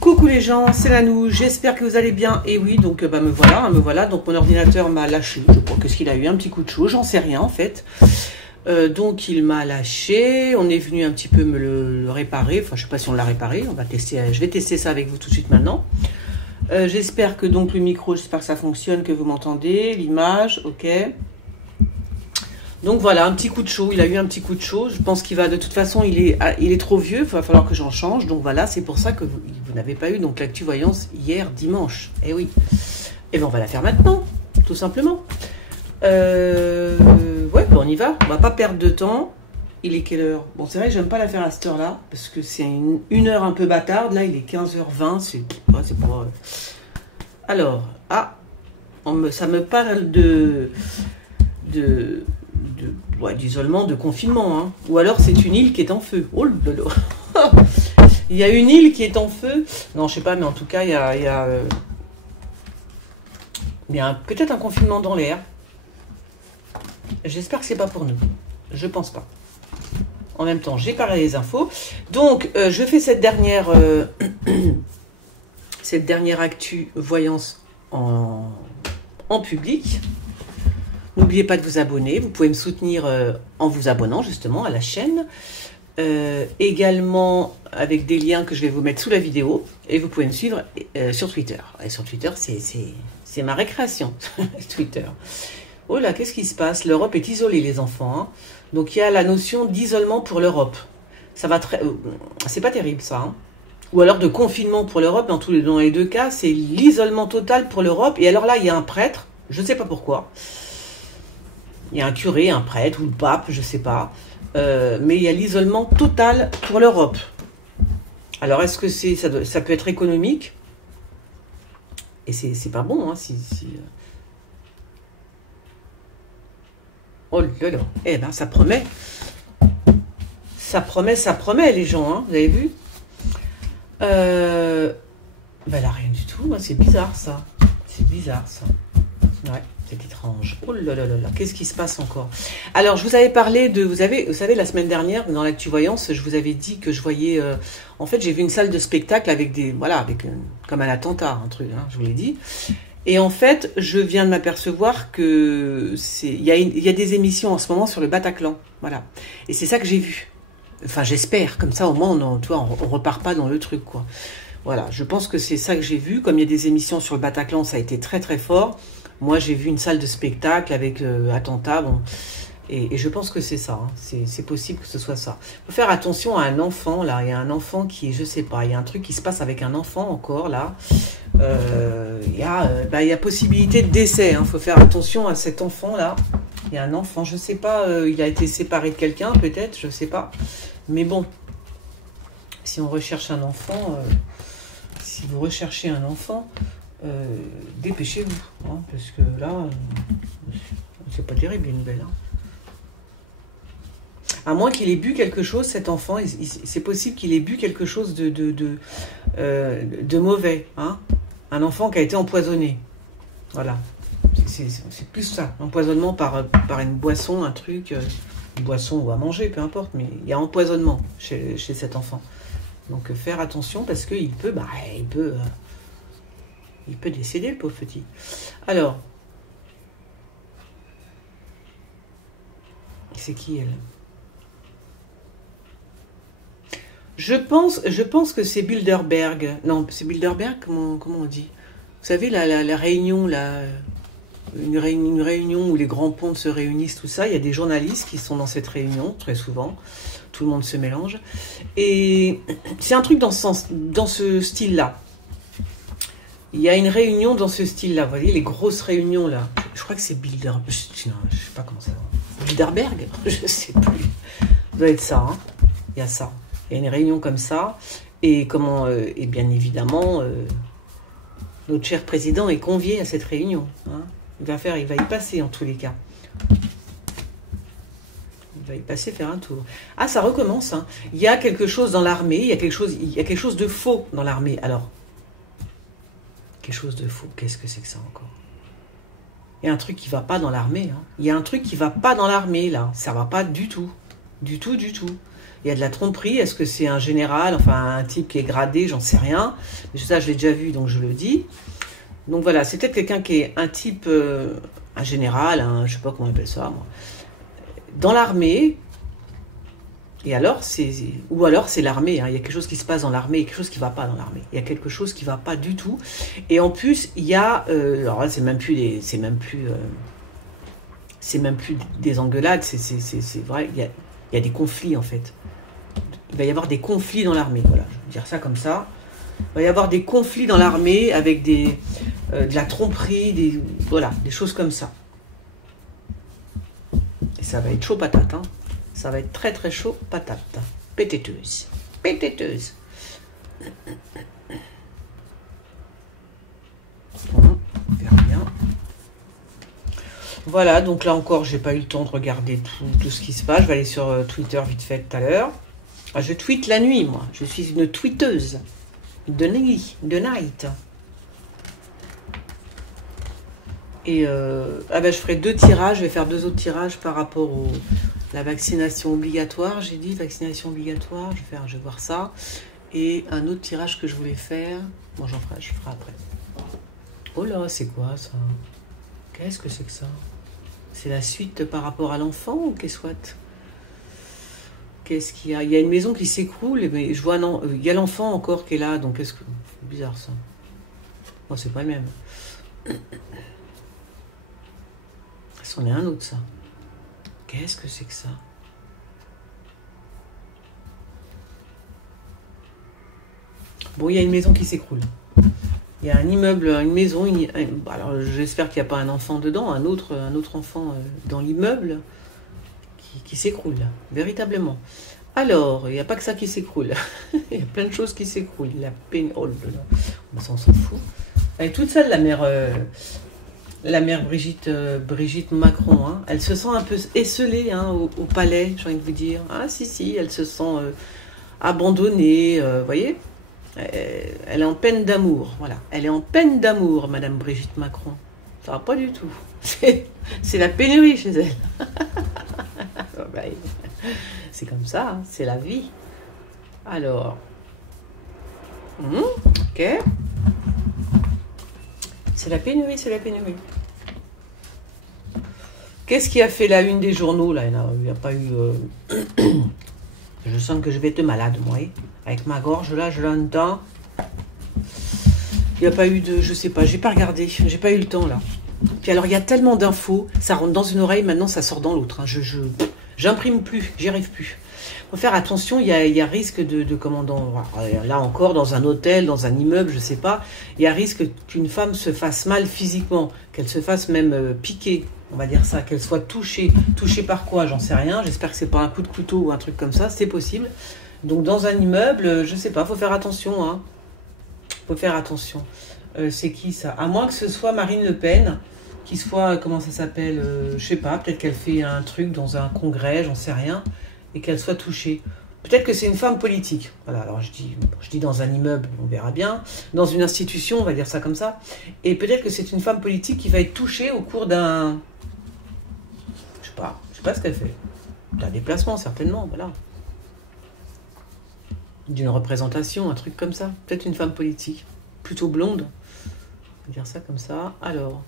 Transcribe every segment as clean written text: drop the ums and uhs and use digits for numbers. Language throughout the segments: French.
Coucou les gens, c'est Nanou, j'espère que vous allez bien. Et oui, donc me voilà. Donc mon ordinateur m'a lâché, je crois qu'est-ce qu'il a eu, un petit coup de chaud, j'en sais rien en fait. Donc il m'a lâché, on est venu un petit peu me le réparer, enfin je sais pas si on l'a réparé, on va tester, je vais tester ça avec vous tout de suite maintenant. J'espère que donc le micro, j'espère que ça fonctionne, que vous m'entendez, l'image, ok. Donc voilà, un petit coup de chaud, il a eu un petit coup de chaud, je pense qu'il va, de toute façon il est trop vieux, il va falloir que j'en change, donc voilà, c'est pour ça que vous n'avez pas eu donc l'actu voyance hier dimanche, eh oui. Et bien on va la faire maintenant, tout simplement. Ouais, ben on y va, on va pas perdre de temps. Il est quelle heure? Bon, c'est vrai que j'aime pas la faire à cette heure-là, parce que c'est une heure un peu bâtarde, là il est 15h20, c'est pour... Alors, ça me parle d'isolement, de confinement, hein. Ou alors c'est une île qui est en feu. Oh là là. Il y a une île qui est en feu. Non, je sais pas, mais en tout cas, il y a peut-être un confinement dans l'air. J'espère que c'est pas pour nous. Je pense pas. En même temps, j'ai parlé des infos. Donc, je fais cette dernière actu voyance en public. N'oubliez pas de vous abonner. Vous pouvez me soutenir en vous abonnant justement à la chaîne. Également avec des liens que je vais vous mettre sous la vidéo. Et vous pouvez me suivre sur Twitter. Et sur Twitter, c'est ma récréation. Twitter. Oh là, qu'est-ce qui se passe? L'Europe est isolée, les enfants. Hein. Donc il y a la notion d'isolement pour l'Europe. Ça va c'est pas terrible ça. Hein. Ou alors de confinement pour l'Europe. Dans les deux cas, c'est l'isolement total pour l'Europe. Et alors là, il y a un prêtre. Je ne sais pas pourquoi. Il y a un curé, un prêtre ou le pape, je ne sais pas. Mais il y a l'isolement total pour l'Europe. Alors, est-ce que ça peut être économique? Et c'est pas bon, hein, Oh là là. Eh ben, ça promet. Ça promet, les gens, hein, vous avez vu? Ben là, rien du tout. Hein, c'est bizarre, ça. C'est bizarre, ça. Ouais. C'est étrange. Oh là là là là, qu'est-ce qui se passe encore? Alors, je vous avais parlé vous savez, la semaine dernière, dans l'actu voyance, je vous avais dit que je voyais... en fait, j'ai vu une salle de spectacle avec comme un attentat, un truc, hein, je vous l'ai dit. Et en fait, je viens de m'apercevoir que il y a des émissions en ce moment sur le Bataclan. Voilà. Et c'est ça que j'ai vu. Enfin, j'espère. Comme ça, au moins, on repart pas dans le truc, quoi. Voilà. Je pense que c'est ça que j'ai vu. Comme il y a des émissions sur le Bataclan, ça a été très, très fort. Moi, j'ai vu une salle de spectacle avec attentat, bon, et je pense que c'est ça, hein. C'est possible que ce soit ça. Il faut faire attention à un enfant, là. Il y a un enfant qui, je sais pas, il y a un truc qui se passe avec un enfant encore, là. Il y a possibilité de décès, hein. Il faut faire attention à cet enfant-là. Il y a un enfant, je sais pas, il a été séparé de quelqu'un, peut-être, je sais pas. Mais bon, si on recherche un enfant, si vous recherchez un enfant... dépêchez-vous, hein, parce que là, c'est pas terrible les nouvelles. Hein. À moins qu'il ait bu quelque chose, cet enfant, c'est possible qu'il ait bu quelque chose de mauvais. Hein. Un enfant qui a été empoisonné. Voilà. C'est plus ça. Empoisonnement par une boisson, un truc, une boisson ou à manger, peu importe, mais il y a empoisonnement chez cet enfant. Donc faire attention parce qu'il peut, il peut décéder, le pauvre petit. Alors, c'est qui elle? Je pense que c'est Bilderberg. Non, c'est Bilderberg, comment on dit? Vous savez, la réunion, une réunion où les grands pontes se réunissent, tout ça. Il y a des journalistes qui sont dans cette réunion, très souvent. Tout le monde se mélange. Et c'est un truc dans ce style-là. Il y a une réunion dans ce style-là, vous voyez, les grosses réunions, là. Je crois que c'est Bilderberg. Je sais pas comment ça va. Bilderberg? Je sais plus. Ça doit être ça, hein. Il y a ça. Il y a une réunion comme ça. Et et bien évidemment, notre cher président est convié à cette réunion. Hein. Il va y passer en tous les cas. Il va y passer faire un tour. Ah, ça recommence, hein. Il y a quelque chose dans l'armée, il y a quelque chose de faux dans l'armée. Alors, quelque chose de faux. Qu'est-ce que c'est que ça encore? Il y a un truc qui va pas dans l'armée. Hein. Il y a un truc qui va pas dans l'armée, là. Ça va pas du tout. Du tout, du tout. Il y a de la tromperie. Est-ce que c'est un général, enfin un type qui est gradé, j'en sais rien. Mais ça, je l'ai déjà vu, donc je le dis. Donc voilà, c'est peut-être quelqu'un qui est un type, un général, je sais pas comment on appelle ça, moi, dans l'armée. Et alors, ou alors c'est l'armée, hein. Il y a quelque chose qui se passe dans l'armée, quelque chose qui ne va pas dans l'armée. Il y a quelque chose qui ne va pas du tout. Et en plus, il y a, alors là, c'est même plus des engueulades, c'est vrai, il y a des conflits en fait. Il va y avoir des conflits dans l'armée, voilà, je vais dire ça comme ça. Il va y avoir des conflits dans l'armée avec de la tromperie, voilà, des choses comme ça. Et ça va être chaud patate, hein. Ça va être très très chaud patate. Pététeuse. Pététeuse. On verra bien. Voilà, donc là encore, j'ai pas eu le temps de regarder tout ce qui se passe. Je vais aller sur Twitter vite fait tout à l'heure. Je tweete la nuit, moi. Je suis une tweeteuse. De nuit, de night. Et je ferai 2 tirages. Je vais faire 2 autres tirages par rapport la vaccination obligatoire. J'ai dit vaccination obligatoire. Je vais voir ça. Et un autre tirage que je voulais faire. Bon, je ferai après. Oh là, c'est quoi ça? Qu'est-ce que c'est que ça? C'est la suite par rapport à l'enfant ou qu'est-ce qu'il y a? Il y a une maison qui s'écroule, mais je vois non, il y a l'enfant encore qui est là, donc qu'est-ce que... C'est bizarre ça. Moi, c'est pas le même. C'en est un autre ça. Qu'est-ce que c'est que ça? Bon, il y a une maison qui s'écroule. Il y a un immeuble, une maison. Alors, j'espère qu'il n'y a pas un enfant dedans, un autre enfant dans l'immeuble qui s'écroule, véritablement. Alors, il n'y a pas que ça qui s'écroule. Il y a plein de choses qui s'écroulent. La peine. Oh là là. On s'en fout. Elle est toute seule, la mère Brigitte Macron. Hein. Elle se sent un peu esselée au palais, j'ai envie de vous dire. Ah, si, elle se sent abandonnée. Vous voyez? Elle est en peine d'amour, voilà. Elle est en peine d'amour, Madame Brigitte Macron. Ça va pas du tout. C'est la pénurie chez elle. C'est comme ça, hein, c'est la vie. Alors, ok. C'est la pénurie, c'est la pénurie. Qu'est-ce qui a fait la une des journaux là? Il n'y a pas eu. Je sens que je vais être malade, moi. Avec ma gorge, là, je l'entends. Il n'y a pas eu de... Je sais pas, j'ai pas regardé. J'ai pas eu le temps, là. Puis alors, il y a tellement d'infos. Ça rentre dans une oreille, maintenant, ça sort dans l'autre. Hein. J'imprime plus, j'y arrive plus. Faut faire attention, il y a risque de commandant. Là encore, dans un hôtel, dans un immeuble, je sais pas. Il y a risque qu'une femme se fasse mal physiquement. Qu'elle se fasse même piquer. On va dire ça, qu'elle soit touchée. Touchée par quoi? J'en sais rien. J'espère que c'est pas un coup de couteau ou un truc comme ça. C'est possible. Donc dans un immeuble, je sais pas, faut faire attention, hein. Faut faire attention. C'est qui ça? À moins que ce soit Marine Le Pen, qui soit, comment ça s'appelle, je sais pas, peut-être qu'elle fait un truc dans un congrès, j'en sais rien, et qu'elle soit touchée. Peut-être que c'est une femme politique. Voilà, alors je dis dans un immeuble, on verra bien. Dans une institution, on va dire ça comme ça. Et peut-être que c'est une femme politique qui va être touchée au cours d'un... Je sais pas ce qu'elle fait. D'un déplacement, certainement, voilà. D'une représentation, un truc comme ça. Peut-être une femme politique, plutôt blonde. On va dire ça comme ça. Alors,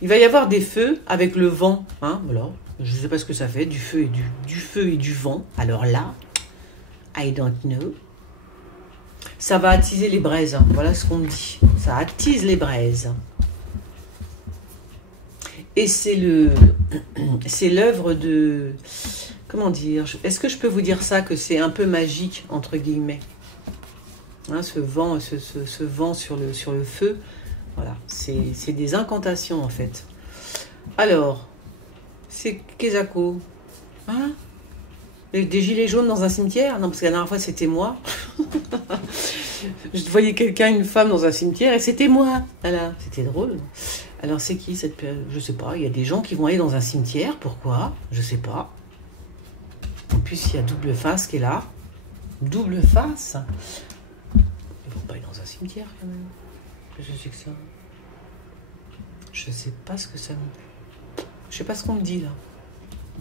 il va y avoir des feux avec le vent. Hein, voilà. Je ne sais pas ce que ça fait, du feu et du vent. Alors là, I don't know. Ça va attiser les braises. Hein. Voilà ce qu'on dit. Ça attise les braises. Et c'est l'œuvre de... Comment dire? Est-ce que je peux vous dire ça, que c'est un peu magique, entre guillemets, hein, ce vent sur le feu, voilà, c'est des incantations, en fait. Alors, c'est Kezako, hein? Des gilets jaunes dans un cimetière? Non, parce que la dernière fois, c'était moi. Je voyais quelqu'un, une femme dans un cimetière, et c'était moi. Voilà, c'était drôle. Alors, c'est qui cette... Je sais pas, il y a des gens qui vont aller dans un cimetière, pourquoi? Je sais pas. En plus, il y a Double Face qui est là. Double Face? Ils vont pas aller dans un cimetière, quand même. Qu'est-ce que c'est que ça? Je sais pas ce que ça me... Je sais pas ce qu'on me dit, là.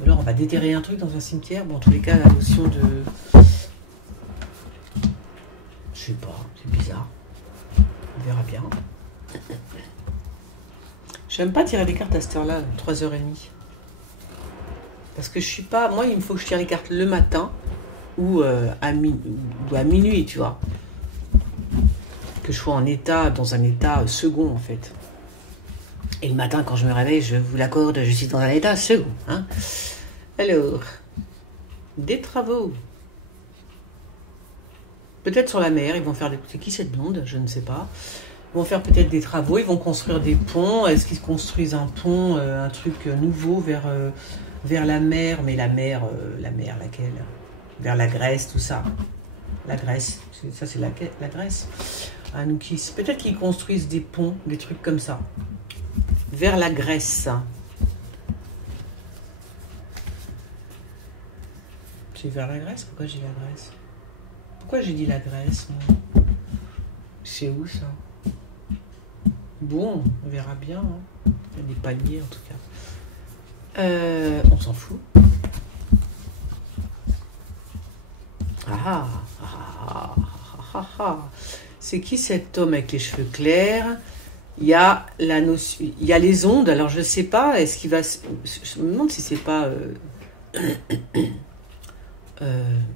Alors, on va déterrer un truc dans un cimetière. Bon, en tous les cas, la notion de... Je sais pas, c'est bizarre. On verra bien. J'aime pas tirer les cartes à cette heure-là, 3h30. Parce que je suis pas... Moi, il me faut que je tire les cartes le matin ou à minuit, tu vois. Que je sois en état, dans un état second, en fait. Et le matin, quand je me réveille, je vous l'accorde, je suis dans un état second. Hein. Alors, des travaux. Peut-être sur la mer, ils vont faire des... C'est qui cette blonde? Je ne sais pas. Ils vont faire peut-être des travaux, ils vont construire des ponts. Est-ce qu'ils construisent un pont, un truc nouveau vers la mer? Mais la mer laquelle? Vers la Grèce, tout ça. La Grèce, ça c'est la Grèce. Anoukis. Peut-être qu'ils construisent des ponts, des trucs comme ça. Vers la Grèce. C'est vers la Grèce? Pourquoi j'ai la Grèce? Pourquoi j'ai dit la Grèce, moi? C'est où ça? Bon, on verra bien. Hein. Il y a des paliers en tout cas. On s'en fout. C'est qui cet homme avec les cheveux clairs? Il y a il y a les ondes. Alors je sais pas. Est-ce qu'il va? Je me demande si c'est pas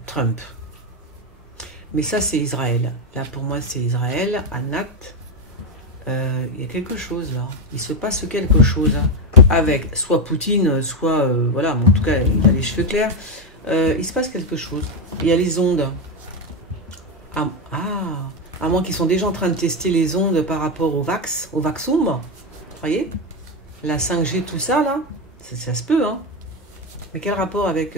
Trump. Mais ça c'est Israël. Là pour moi c'est Israël. Anat. Il y a quelque chose là. Il se passe quelque chose avec soit Poutine, soit voilà. Mais en tout cas il a les cheveux clairs. Il se passe quelque chose. Il y a les ondes. À moins qu'ils sont déjà en train de tester les ondes par rapport au Vaxum. Vous voyez? La 5G, tout ça, là. Ça se peut, hein. Mais quel rapport avec...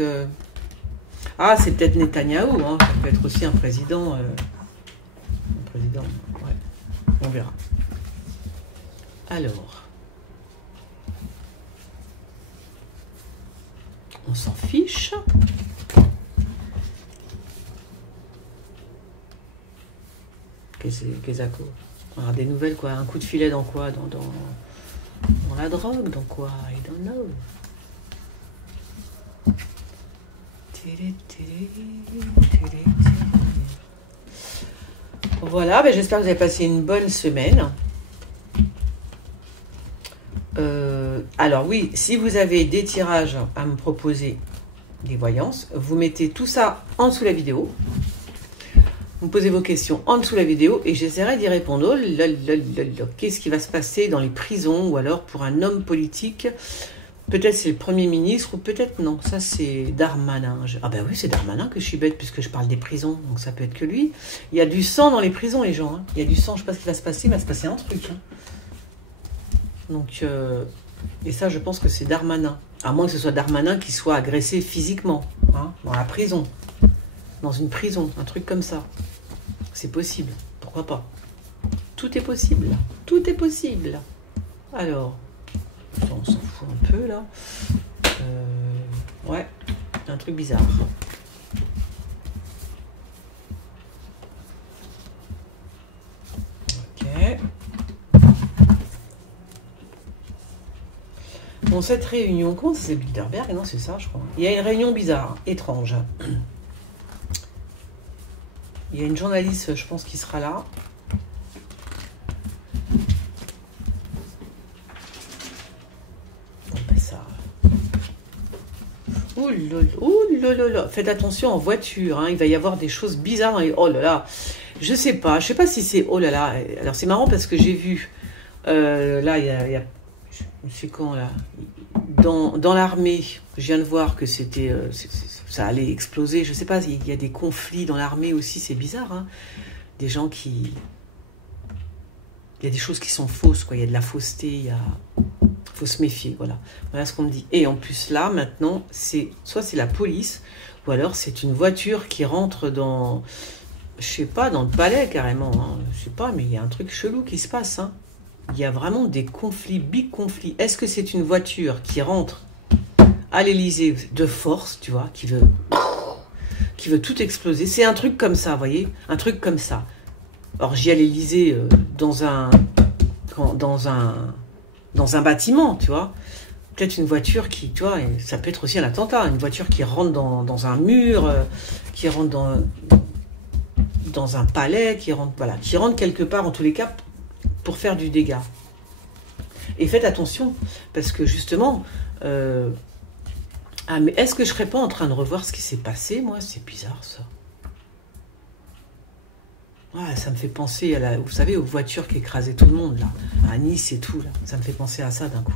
Ah, c'est peut-être Netanyahou, hein. Ça peut être aussi un président. Ouais. On verra. Alors... On s'en fiche. Qu'est-ce alors des nouvelles quoi, un coup de filet dans quoi, dans la drogue, dans quoi, I don't know. Voilà, ben j'espère que vous avez passé une bonne semaine. Alors oui, si vous avez des tirages à me proposer, des voyances, vous mettez tout ça en dessous de la vidéo. Vous posez vos questions en dessous de la vidéo et j'essaierai d'y répondre. Qu'est-ce qui va se passer dans les prisons ou alors pour un homme politique? Peut-être c'est le Premier ministre ou peut-être non. Ça c'est Darmanin. Ah ben oui, c'est Darmanin que je suis bête puisque je parle des prisons. Donc ça peut être que lui. Il y a du sang dans les prisons les gens. Hein. Il y a du sang, je ne sais pas ce qui va se passer. Il va se passer un truc. Hein. Donc, et ça je pense que c'est Darmanin. À moins que ce soit Darmanin qui soit agressé physiquement. Hein, dans la prison. Dans une prison. Un truc comme ça. C'est possible, pourquoi pas? Tout est possible, tout est possible. Alors, on s'en fout un peu là. Ouais, un truc bizarre. Ok. Bon, cette réunion, comment ça c'est Bilderberg? Non, c'est ça, je crois. Il y a une réunion bizarre, étrange. Il y a une journaliste, je pense, qui sera là. Bon, ben ça... Ouh là là. Faites attention en voiture, hein. Il va y avoir des choses bizarres dans les... Oh là là. Je sais pas si c'est... Oh là là. Alors, c'est marrant parce que j'ai vu... là, il y a... C'est quand, là? Dans l'armée, je viens de voir que c'était... ça allait exploser. Je sais pas, il y a des conflits dans l'armée aussi, c'est bizarre. Hein. Des gens qui... Il y a des choses qui sont fausses, quoi. Il y a de la fausseté, il faut se méfier, voilà. Voilà ce qu'on me dit. Et en plus, là, maintenant, soit c'est la police, ou alors c'est une voiture qui rentre dans... Je sais pas, dans le palais, carrément. Hein. Je sais pas, mais il y a un truc chelou qui se passe. Hein. Il y a vraiment des conflits, big conflits. Est-ce que c'est une voiture qui rentre à l'Élysée de force, tu vois, qui veut tout exploser? C'est un truc comme ça, vous voyez? Un truc comme ça. Alors, j'y à l'Élysée dans un bâtiment, tu vois. peut-être une voiture qui, tu vois, et ça peut être aussi un attentat, une voiture qui rentre dans un mur, qui rentre dans un palais, qui rentre, voilà, qui rentre quelque part, en tous les cas, pour faire du dégât. Et faites attention, parce que justement, ah, mais est-ce que je serais pas en train de revoir ce qui s'est passé, moi? C'est bizarre, ça. Ouais, ça me fait penser à vous savez, aux voitures qui écrasaient tout le monde, là, à Nice et tout, là. Ça me fait penser à ça d'un coup.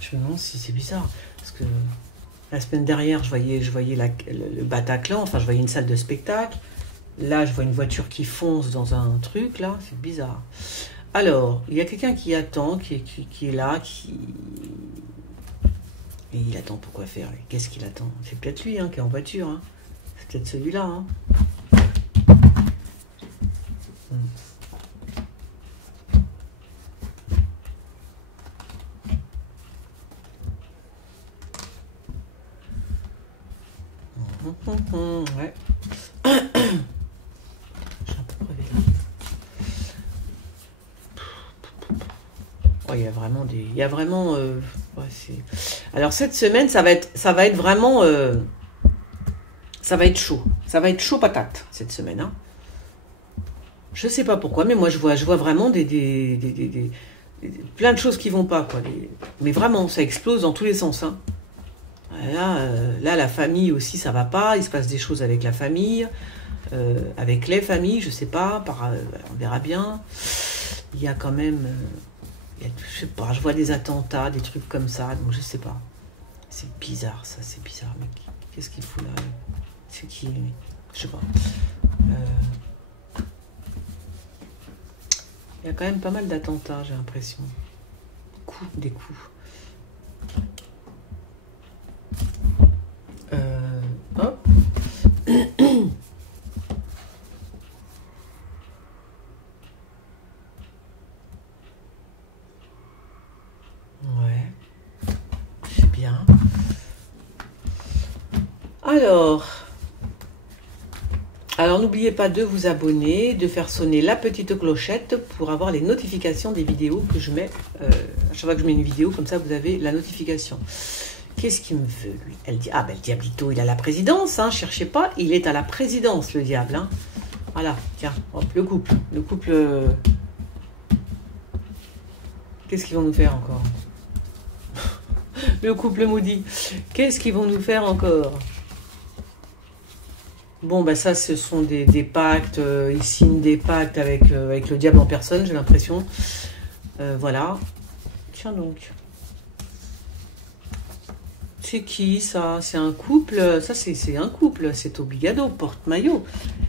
Je me demande si c'est bizarre, parce que la semaine dernière, je voyais le Bataclan, enfin, je voyais une salle de spectacle. Là, je vois une voiture qui fonce dans un truc, là, c'est bizarre. Alors, il y a quelqu'un qui attend, qui est là, et il attend pour quoi faire, lui? Qu'est-ce qu'il attend? C'est peut-être lui, hein, qui est en voiture, hein. C'est peut-être celui-là, hein. Ouais. Je suis un peu crevé là. Ouais, il y a vraiment ouais, alors cette semaine, ça va être vraiment ça va être chaud. Ça va être chaud patate cette semaine, hein. Je sais pas pourquoi, mais moi je vois vraiment plein de choses qui vont pas, quoi. Mais vraiment, ça explose dans tous les sens, hein. Là, la famille aussi, ça va pas. Il se passe des choses avec la famille, avec les familles, je sais pas. On verra bien. Il y a quand même, je sais pas. Je vois des attentats, des trucs comme ça. Donc je sais pas. C'est bizarre, ça. C'est bizarre. Mais qu'est-ce qu'il fout là? C'est qui? Je sais pas. Il y a quand même pas mal d'attentats, j'ai l'impression. Des coups. Hop. Ouais. C'est bien. Alors n'oubliez pas de vous abonner, de faire sonner la petite clochette pour avoir les notifications des vidéos que je mets. À chaque fois que je mets une vidéo, comme ça vous avez la notification. Qu'est-ce qu'il me veut, lui? Elle dit, ah ben le diablito, il a la présidence, hein, cherchez pas, il est à la présidence, le diable, hein. Voilà, tiens, hop, le couple. Qu'est-ce qu'ils vont nous faire encore? Le couple maudit. Qu'est-ce qu'ils vont nous faire encore? Bon, ben ça, ce sont des pactes, ils signent des pactes avec le diable en personne, j'ai l'impression. Voilà. Tiens donc. C'est qui ça? C'est un couple? Ça c'est un couple, c'est obligado, porte-maillot.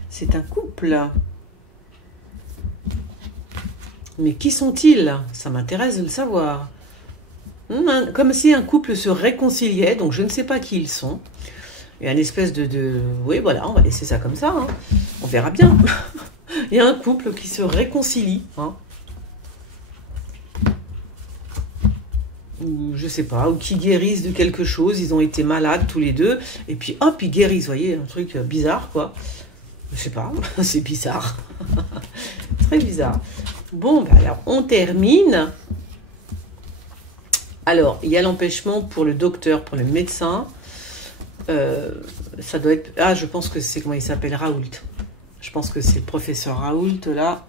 C'est un couple. Mais qui sont-ils? Ça m'intéresse de le savoir. Comme si un couple se réconciliait, donc je ne sais pas qui ils sont. Il y a une espèce oui, voilà, on va laisser ça comme ça, hein. On verra bien. Il y a un couple qui se réconcilie, hein. Ou je sais pas, ou qui guérissent de quelque chose, ils ont été malades tous les deux, et puis hop, ils guérissent, vous voyez, un truc bizarre, quoi. Je sais pas, c'est bizarre. Très bizarre. Bon, ben alors, on termine. Alors, il y a l'empêchement pour le docteur, pour le médecin. Ça doit être... Ah, je pense que c'est, comment il s'appelle, Raoult. Je pense que c'est le professeur Raoult, là,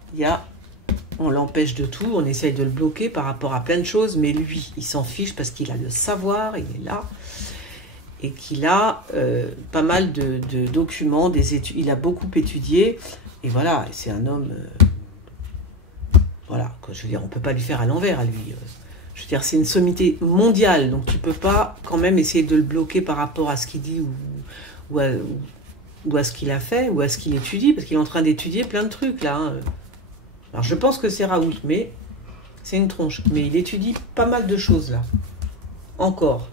on l'empêche de tout, on essaye de le bloquer par rapport à plein de choses, mais lui, il s'en fiche parce qu'il a le savoir, il est là, et qu'il a pas mal de documents, des études, il a beaucoup étudié, et voilà, c'est un homme, voilà, quoi, je veux dire, on ne peut pas lui faire à l'envers à lui. Je veux dire, c'est une sommité mondiale, donc tu ne peux pas quand même essayer de le bloquer par rapport à ce qu'il dit ou à ce qu'il a fait, ou à ce qu'il étudie, parce qu'il est en train d'étudier plein de trucs, là, hein. Alors, je pense que c'est Raoult, mais c'est une tronche. Mais il étudie pas mal de choses, là. Encore.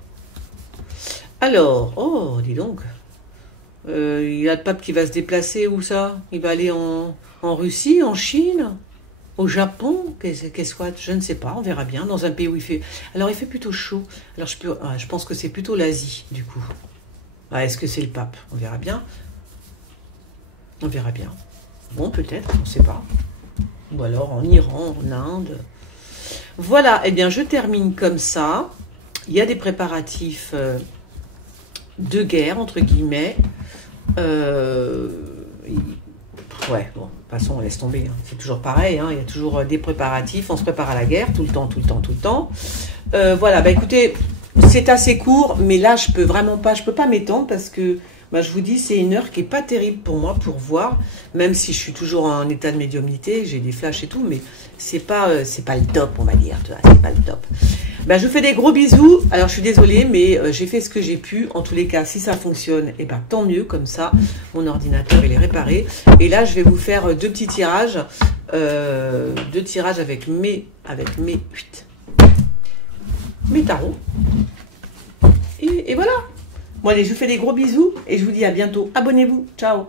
Alors, oh, dis donc. Il y a le pape qui va se déplacer, où ça? Il va aller en Russie, en Chine, au Japon, qu'est-ce quoi? Je ne sais pas, on verra bien. Dans un pays où il fait... Alors, il fait plutôt chaud. Alors, je pense que c'est plutôt l'Asie, du coup. Ah, est-ce que c'est le pape? On verra bien. On verra bien. Bon, peut-être, on ne sait pas. Ou alors en Iran, en Inde. Voilà, eh bien je termine comme ça. il y a des préparatifs de guerre, entre guillemets. Ouais, bon, de toute façon, on laisse tomber. Hein. C'est toujours pareil, hein. Il y a toujours des préparatifs. On se prépare à la guerre tout le temps, tout le temps, tout le temps. Voilà, bah écoutez, c'est assez court, mais là, je peux pas m'étendre parce que, bah, je vous dis, c'est une heure qui est pas terrible pour moi pour voir, même si je suis toujours en état de médiumnité, j'ai des flashs et tout, mais c'est pas le top, on va dire, tu vois, c'est pas le top. Bah, je vous fais des gros bisous. Alors, je suis désolée, mais j'ai fait ce que j'ai pu. En tous les cas, si ça fonctionne, et ben tant mieux, comme ça, mon ordinateur, il est réparé. Et là, je vais vous faire deux petits tirages. Deux tirages avec mes tarots. Et voilà. Bon, allez, je vous fais des gros bisous et je vous dis à bientôt. Abonnez-vous. Ciao.